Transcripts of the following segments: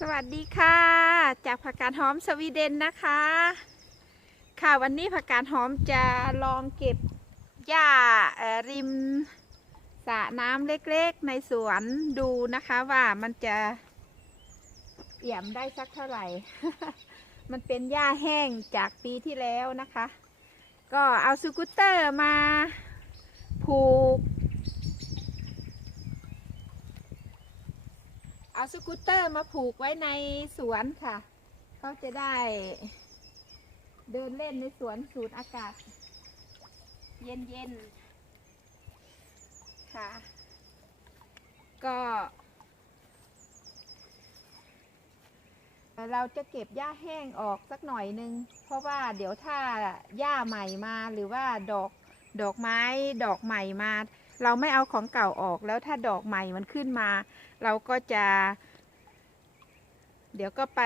สวัสดีค่ะ จากผักกาดหอมสวีเดนนะคะ ค่ะวันนี้ผักกาดหอมจะลองเก็บหญ้าริมสระน้ำเล็กๆในสวนดูนะคะว่ามันจะเอี่ยมได้สักเท่าไหร่ มันเป็นหญ้าแห้งจากปีที่แล้วนะคะ ก็เอาสกูตเตอร์มาผูก เอาสกูตเตอร์มาผูกไว้ในสวนค่ะ เขาจะได้ เดินเล่นในสวนสูดอากาศ เย็นๆ ค่ะ ก็เราจะเก็บหญ้าแห้งออกสักหน่อยนึง เพราะว่าเดี๋ยวถ้าหญ้าใหม่มาหรือว่าดอกดอกไม้ดอกใหม่มา เราไม่เอาของเก่าออกแล้วถ้าดอกใหม่มันขึ้นมา เราก็จะ เดี๋ยวก็ไป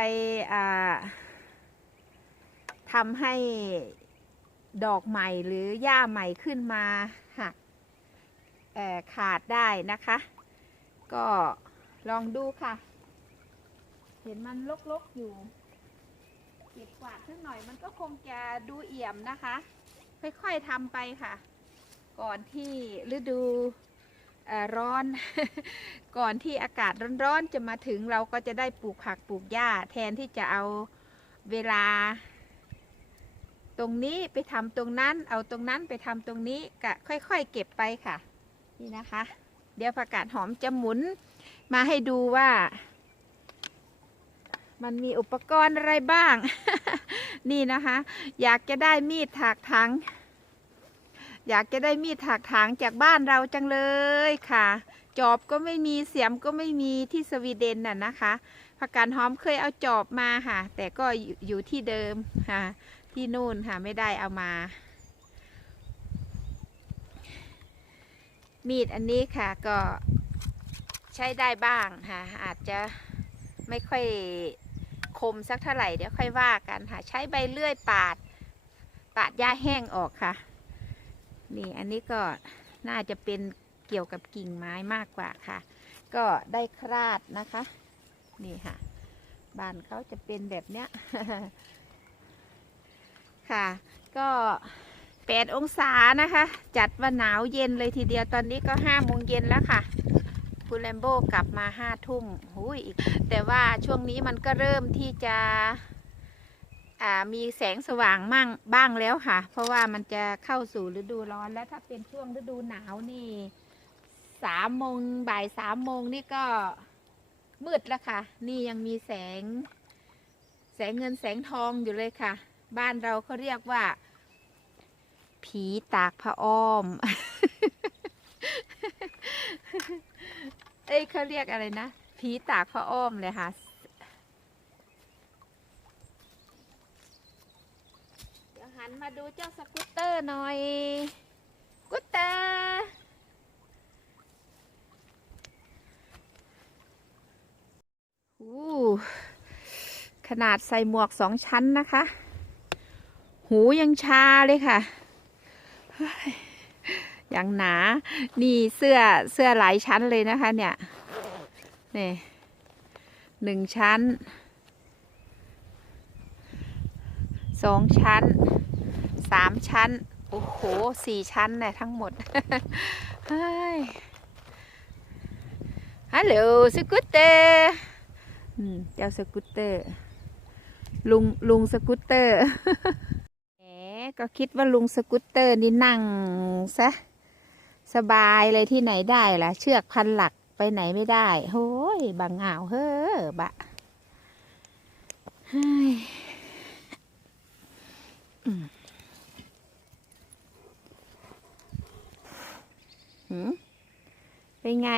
ทำให้ดอกใหม่หรือหญ้าใหม่ขึ้นมาหักขาดได้นะคะ ก็ลองดูค่ะ เห็นมันลกๆอยู่เก็บกวาดสักหน่อยมันก็คงจะดูเอี่ยมนะคะ ค่อยๆทำไปค่ะ ก่อนที่ฤดูร้อน ก่อนที่อากาศร้อนๆจะมาถึงเราก็จะได้ปลูกผักปลูกหญ้า แทนที่จะเอาเวลา ตรงนี้ไปทำตรงนั้น เอาตรงนั้นไปทำตรงนี้ก็ค่อยๆเก็บไปค่ะ นี่นะคะ เดี๋ยวผักกาดหอมจะหมุนมาให้ดูว่า มันมีอุปกรณ์อะไรบ้าง นี่นะคะ อยากจะได้มีดถากถัง อยากจะได้มีดถากถางจากบ้านเราจังเลยค่ะ จอบก็ไม่มีเสียมก็ไม่มีที่สวีเดนน่ะนะคะผักกาดหอมเคยเอาจอบมาค่ะ แต่ก็อยู่อยู่ที่เดิมค่ะ ที่นู่นค่ะไม่ได้เอามา มีดอันนี้ค่ะก็ใช้ได้บ้างค่ะ อาจจะไม่ค่อยคมสักเท่าไหร่เดี๋ยวค่อยว่ากันค่ะ ใช้ใบเลื่อยปาด ปาดหญ้าแห้งออกค่ะ นี่อันนี้ก็น่าจะเป็นเกี่ยวกับกิ่งไม้มากกว่าค่ะ ก็ได้คราดนะคะ นี่ค่ะบ้านเขาจะเป็นแบบเนี้ยค่ะ ก็แปดองศานะคะ จัดว่าหนาวเย็นเลยทีเดียวตอนนี้ก็ห้าโมงเย็นแล้วค่ะคุณแลมโบกลับมาห้าทุ่มหุยอีกแต่ว่าช่วงนี้มันก็เริ่มที่จะ มีแสงสว่างมั่งบ้างแล้วค่ะ เพราะว่ามันจะเข้าสู่ฤดูร้อนแล้วถ้าเป็นช่วงฤดูหนาวนี่สามโมงบ่ายสามโมงนี่ก็มืดแล้วค่ะ นี่ยังมีแสง แสงเงินแสงทองอยู่เลยค่ะ บ้านเราเขาเรียกว่า ผีตากผ้าอ้อม เอ้ยเขาเรียกอะไรนะ ผีตากผ้าอ้อมเลยค่ะ เดี๋ยวหั นมาดูเจ้าสกูตเตอร์หน่อยกูตเตอร์อู้ขนาดใส่หมวกสองชั้นนะคะ หูยังชาเลยค่ะยอย่างหนา นี่เสื้อเสื้อหลายชั้นเลยนะคะเนี่ย นี่หนึ่งชั้นสองชั้น สามชั้น โอ้โหสี่ชั้นเนี่ยทั้งหมดเฮ้ยฮัลโหลสกูตเตอร์เจ้าสกูตเตอร์ ลุงลุงสกูตเตอร์แหมก็คิดว่าลุงสกูตเตอร์นี่นั่งซะสบายเลยที่ไหนได้ล่ะ เชือกพันหลักไปไหนไม่ได้โฮ้ยบางอ่าวเฮ้อบะเฮ้ หืมเป็นไง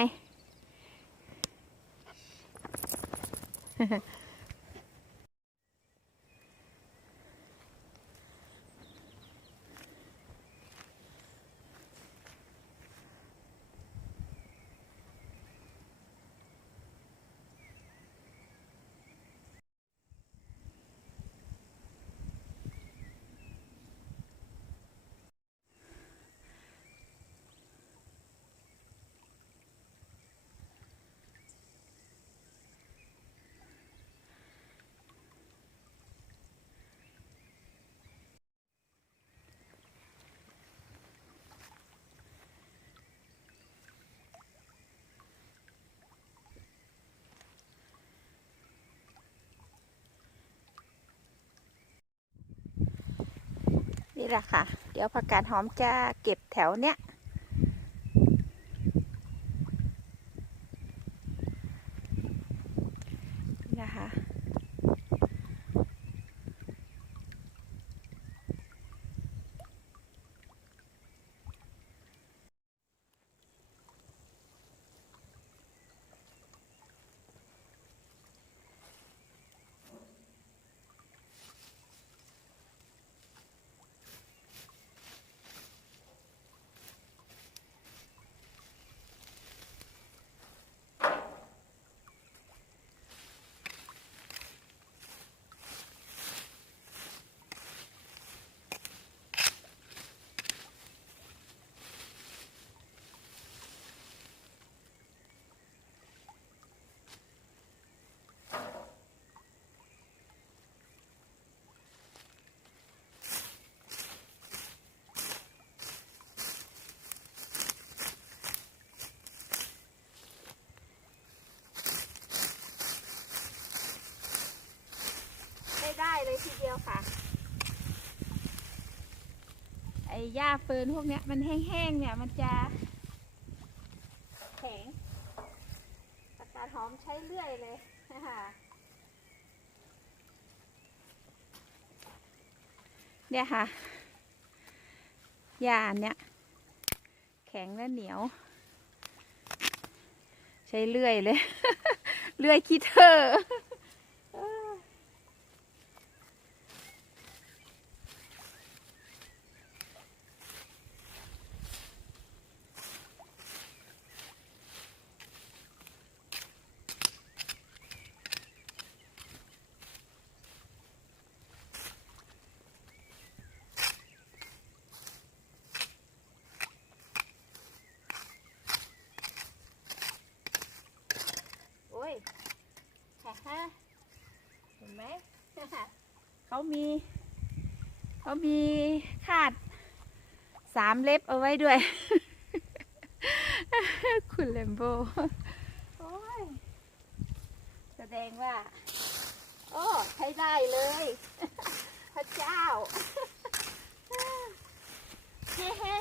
แหละค่ะ เดี๋ยวผักกาดหอมจะเก็บแถวเนี้ย ทีเดียวค่ะ ไอ้หญ้าเฟิร์นพวกเนี้ย มันแห้งๆเนี่ยมันจะแข็งผักกาดหอมใช้เลื่อยเลยเนี่ยค่ะหญ้าอันเนี้ยแข็งและเหนียว ใช้เลื่อยเลย เลื่อยคีเทอร์ โอ้ยฮะฮะเห็นไหม เขามี เขา มีคาดสามเล็บเอาไว้ด้วย คุณเลมโบโอ้ยแสดงว่า โอ้ใช้ได้เลย พระเจ้าเฮ้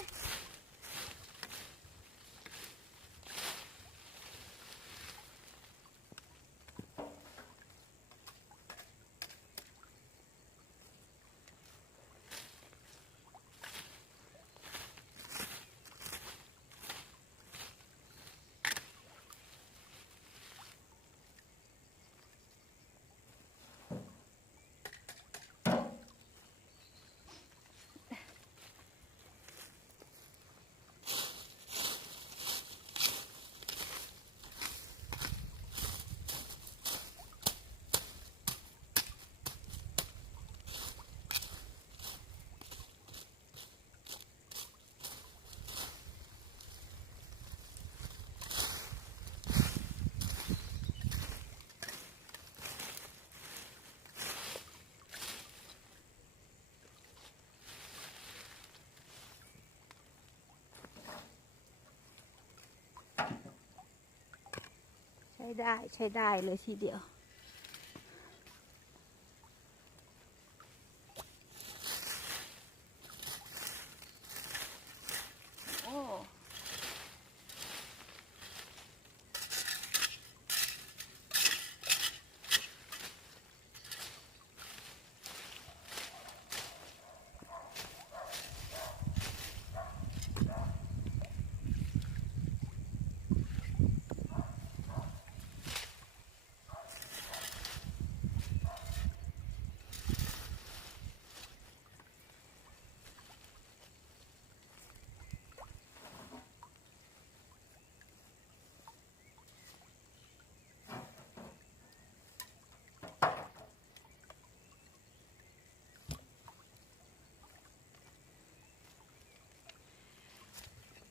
ได้ใช้ได้เลยทีเดียว โอ้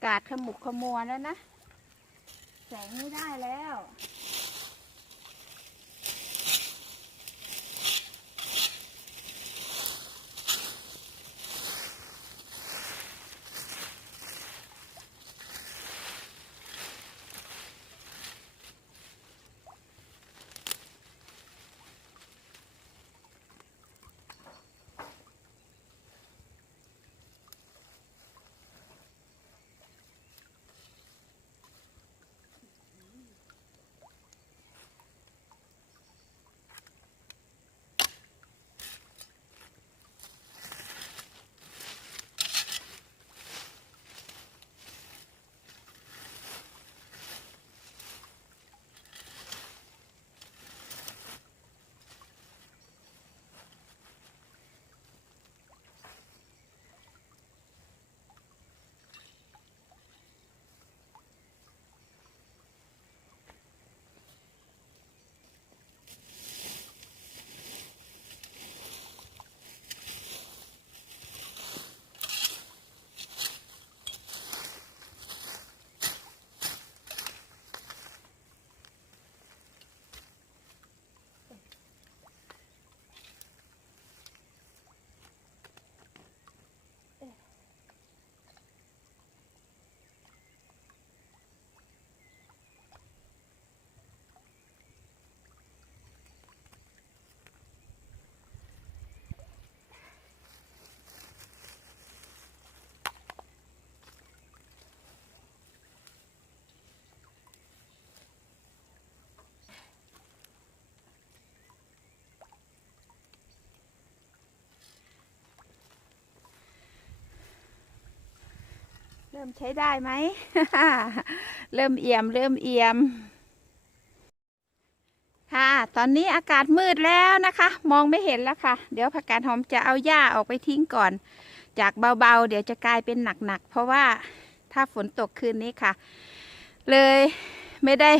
กาดขมุกขมัวแล้วนะ แสงไม่ได้แล้ว ริ่มใช้ได้ไหม เริ่มเอี่ยม เริ่มเอี่ยม ค่ะ ตอนนี้อากาศมืดแล้วนะคะ มองไม่เห็นแล้วค่ะ เดี๋ยวผักกาดหอมจะเอาหญ้าออกไปทิ้งก่อน จากเบาๆ เดี๋ยวจะกลายเป็นหนักๆ เพราะว่าถ้าฝนตกคืนนี้ค่ะ เลยไม่ได้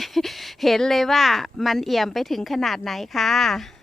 เห็นเลยว่ามันเอี่ยมไปถึงขนาดไหนค่ะ